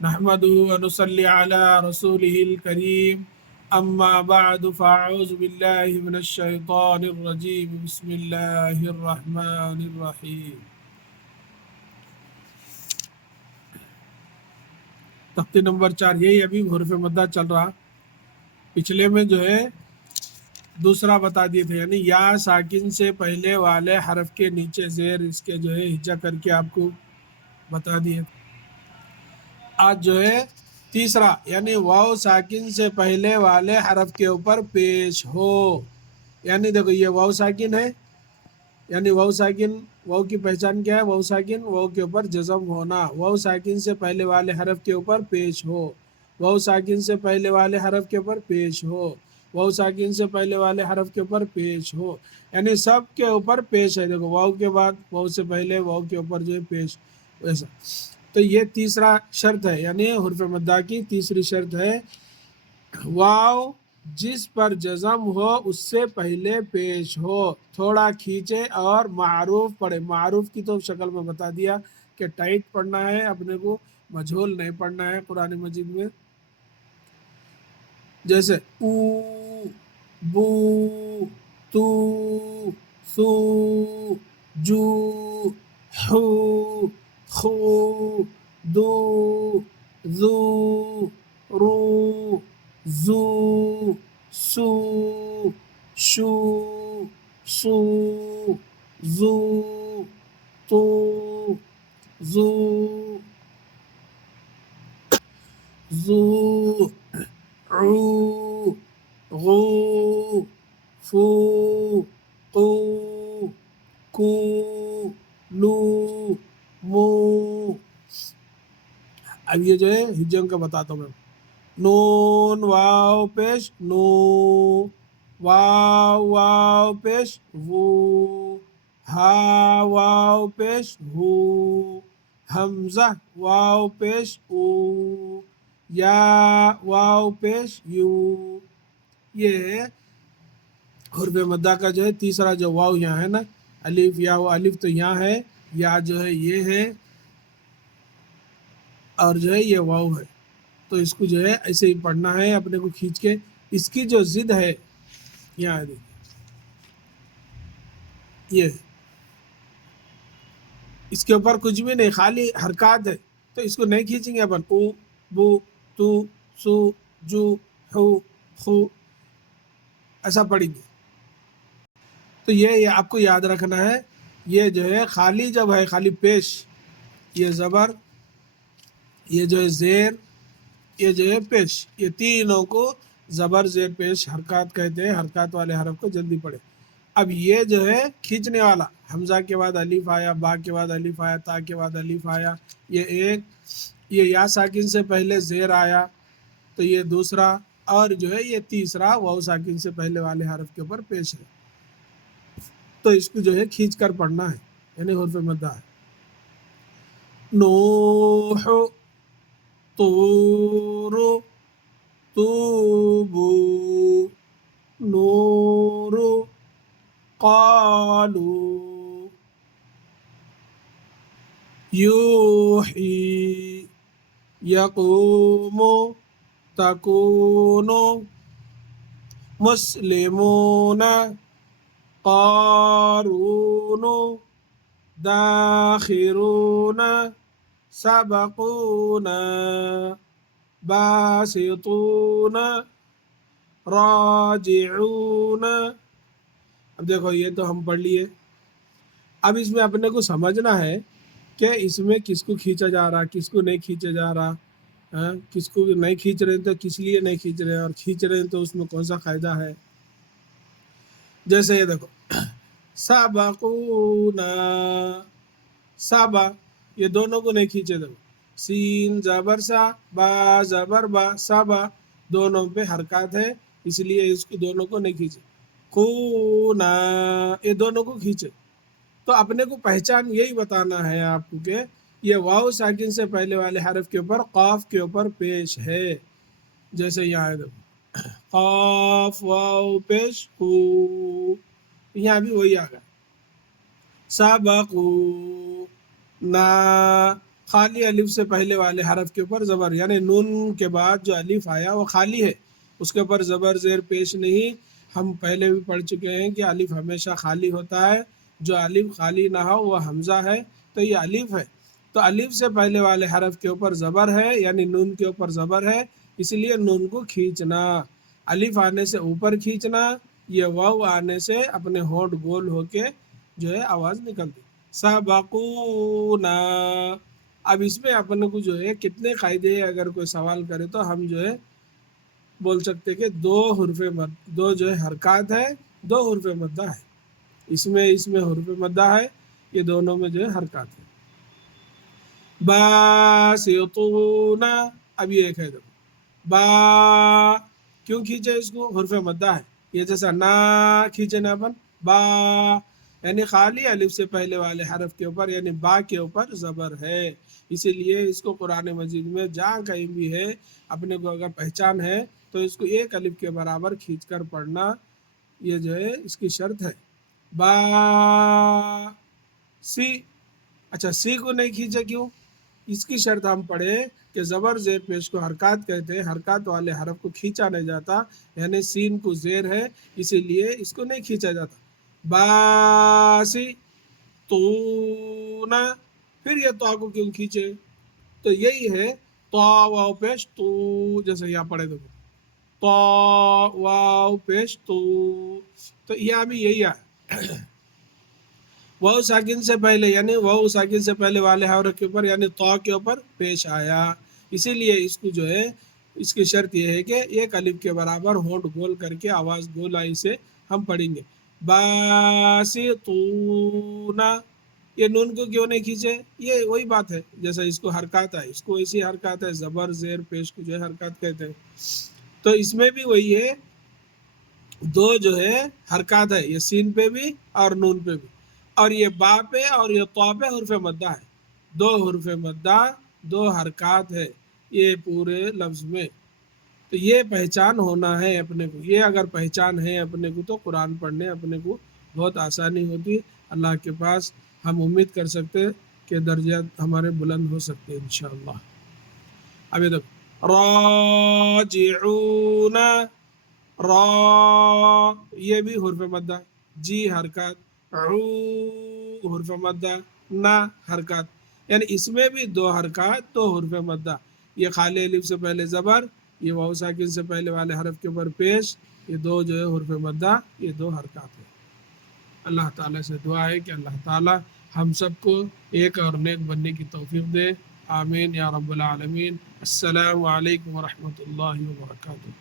نحمده ونصلي على رسوله الكريم أما بعد فأعوذ بالله من الشيطان الرجيم بسم الله الرحمن الرحيم. تختی نمبر 4 یہی ابھی حرف مدہ چل رہا. پچھلے میں جو ہے دوسرا بتا دیے تھے، یعنی یا ساکن سے پہلے والے حرف کے نیچے زیر اس کے جو ہے ہجا کر کے آپ کو بتا دیے. آج جو ہے تیسرا، یعنی واو ساکن سے پہلے والے حرف کے اوپر پیش ہو. یعنی دیکھو یہ واو ساکن ہے، یعنی واو ساکن، واو کی پہچان کیا ہے؟ واو ساکن، واو کے اوپر جزم ہونا. واو ساکن سے پہلے والے حرف کے اوپر پیش ہو، واو ساکن سے پہلے والے حرف کے اوپر پیش ہو، واو ساکن سے پہلے والے حرف کے اوپر پیش ہو، یعنی سب کے اوپر پیش ہے. دیکھو واو کے بعد، واو سے پہلے، واو کے اوپر جو ہے پیش، ایسا. تو یہ تیسرا شرط ہے، یعنی حرف مدہ کی تیسری شرط ہے واو جس پر جزم ہو اس سے پہلے پیش ہو، تھوڑا کھینچے اور معروف پڑھے. معروف کی تو شکل میں بتا دیا کہ ٹائٹ پڑھنا ہے اپنے کو، مجھول نہیں پڑھنا ہے. قرآن مجید میں جیسے او، بو، تو، سو، جو، ہو، خو، دو، زو، رو، زو، سو، شو، سو، زو، تو، زو، زو، عو، غو، فو، قو، کو، لو، مو. اب یہ جو ہے ہجوں کا بتاتا ہوں میں. نون واو پیش نو، واو واو پیش وو، ہا واو پیش ہو، حمزہ واو پیش او، یا واو پیش یو. یہ ہے حرف مدہ کا جو ہے تیسرا جو واو یہاں ہے نا، الف یا الف تو یہاں ہے، یا جو ہے یہ ہے، اور جو ہے یہ واو ہے. تو اس کو جو ہے ایسے ہی پڑھنا ہے اپنے کو کھینچ کے. اس کی جو ضد ہے یہاں دیکھیے، یہ اس کے اوپر کچھ بھی نہیں، خالی حرکات ہے. تو اس کو نہیں کھینچیں گے اپن. او، بو، تو، سو، جو، ہو، خو، ایسا پڑھیں گے. تو یہ آپ کو یاد رکھنا ہے، یہ جو ہے خالی جب ہے خالی پیش، یہ زبر، یہ جو ہے زیر، یہ جو ہے پیش، یہ تینوں کو زبر زیر پیش حرکات کہتے ہیں. حرکات والے حرف کو جلدی پڑھے. اب یہ جو ہے کھینچنے والا، حمزہ کے بعد الف آیا، با کے بعد الف آیا، تا کے بعد الف آیا، یہ ایک. یہ یا ساکن سے پہلے زیر آیا، تو یہ دوسرا. اور جو ہے یہ تیسرا واو ساکن سے پہلے والے حرف کے اوپر پیش ہے. تو اس کو جو ہے کھینچ کر پڑھنا ہے، یعنی حرف مدہ ہے. نوح، طور، توبو، نور، قالو، یوحی، یقوم، تکون، مسلمون، قارون، داخرون، سبقون، باسطون، راجعون. اب دیکھو یہ تو ہم پڑھ لیے. اب اس میں اپنے کو سمجھنا ہے کہ اس میں کس کو کھینچا جا رہا، کس کو نہیں کھینچا جا رہا. کس کو نہیں کھینچ رہے تو کس لیے نہیں کھینچ رہے، اور کھینچ رہے تو اس میں کون سا قاعدہ ہے. جیسے یہ دیکھو سبقونا، سابا، یہ دونوں کو نہیں کھینچے. دیکھو سین زبر سا، با زبر با، سابا، دونوں پہ حرکات ہے، اس لیے اس کو دونوں کو نہیں کھینچے. خونا، یہ دونوں کو کھینچے. تو اپنے کو پہچان یہی بتانا ہے آپ کو کہ یہ واو ساکن سے پہلے والے حرف کے اوپر قاف کے اوپر پیش ہے. جیسے یہاں ہے دیکھو قاف واو پیش ہو، یہاں بھی وہی آ گیا. سبقو نا، خالی الف سے پہلے والے حرف کے اوپر زبر، یعنی نون کے بعد جو الف آیا وہ خالی ہے، اس کے اوپر زبر زیر پیش نہیں۔ ہم پہلے بھی پڑھ چکے ہیں کہ الف ہمیشہ خالی ہوتا ہے، جو الف خالی نہ ہو وہ حمزہ ہے، تو یہ الف ہے، تو الف سے پہلے والے حرف کے اوپر زبر ہے، یعنی نون کے اوپر زبر ہے، اس لیے نون کو کھینچنا، الف آنے سے اوپر کھینچنا، یہ واو آنے سے اپنے ہونٹ گول ہو کے جو ہے آواز نکلتی۔ سبقونا، اب اس میں اپنے کو جو ہے کتنے قاعدے ہیں، اگر کوئی سوال کرے تو ہم جو ہے بول سکتے کہ دو جو ہے حرکات ہے، دو حرف مدہ ہے، اس میں حرف مدہ ہے، یہ دونوں میں جو ہے حرکات ہے۔ باسطون، اب یہ ایک ہے دیکھو، با کیوں کھینچے اس کو، حرف مدہ ہے، یہ جیسا نا کھینچے نا اپن با، یعنی خالی الف سے پہلے والے حرف کے اوپر یعنی با کے اوپر زبر ہے، اسی لیے اس کو قرآن مجید میں جہاں کہیں بھی ہے اپنے کو اگر پہچان ہے تو اس کو ایک الف کے برابر کھینچ کر پڑھنا، یہ جو ہے اس کی شرط ہے۔ با سی، اچھا سی کو نہیں کھینچے کیوں، اس کی شرط ہم پڑھے کہ زبر زیر پیش کو حرکات کہتے ہیں، حرکات والے حرف کو کھینچا نہیں جاتا، یعنی سین کو زیر ہے اسی لیے اس کو نہیں کھینچا جاتا۔ باسی تونا، پھر یہ تو کو کیوں کھینچے، تو یہی ہے تو واو پیش تو، جیسے یہاں پڑھے دیکھو تو واو پیش تو یہاں بھی یہی ہے، واو ساکن سے پہلے یعنی واو ساکن سے پہلے والے حرف کے اوپر یعنی تو کے اوپر پیش آیا، اسی لیے اس کو جو ہے اس کی شرط یہ ہے کہ ایک الف کے برابر ہونٹ گول کر کے آواز گولائی سے ہم پڑھیں گے۔ باسطون، یہ نون کو کیوں نہیں کھینچے، یہ وہی بات ہے جیسا اس کو حرکات ہے، اس کو ایسی حرکات ہے، زبر زیر پیش کو جو ہے حرکات کہتے ہیں، تو اس میں بھی وہی ہے، دو جو ہے حرکات ہے، یہ سین پہ بھی اور نون پہ بھی، اور یہ با پہ اور یہ تو پہ حرف مدہ ہے، دو حرف مدہ دو حرکات ہے یہ پورے لفظ میں، تو یہ پہچان ہونا ہے اپنے کو، یہ اگر پہچان ہے اپنے کو تو قرآن پڑھنے اپنے کو بہت آسانی ہوتی، اللہ کے پاس ہم امید کر سکتے کہ درجات ہمارے بلند ہو سکتے انشاءاللہ۔ اب یہ دیکھو راجعون، را یہ بھی حرف مدہ، جی حرکات، عو حرف مدہ، نا حرکات، یعنی اس میں بھی دو حرکات دو حرف مدہ، یہ خالی الف سے پہلے زبر، یہ واو ساکن سے پہلے والے حرف کے اوپر پیش، یہ دو جو ہے حرف مدہ، یہ دو حرکات ہیں۔ اللہ تعالیٰ سے دعا ہے کہ اللہ تعالیٰ ہم سب کو ایک اور نیک بننے کی توفیق دے، آمین یا رب العالمین۔ السلام علیکم ورحمۃ اللہ وبرکاتہ۔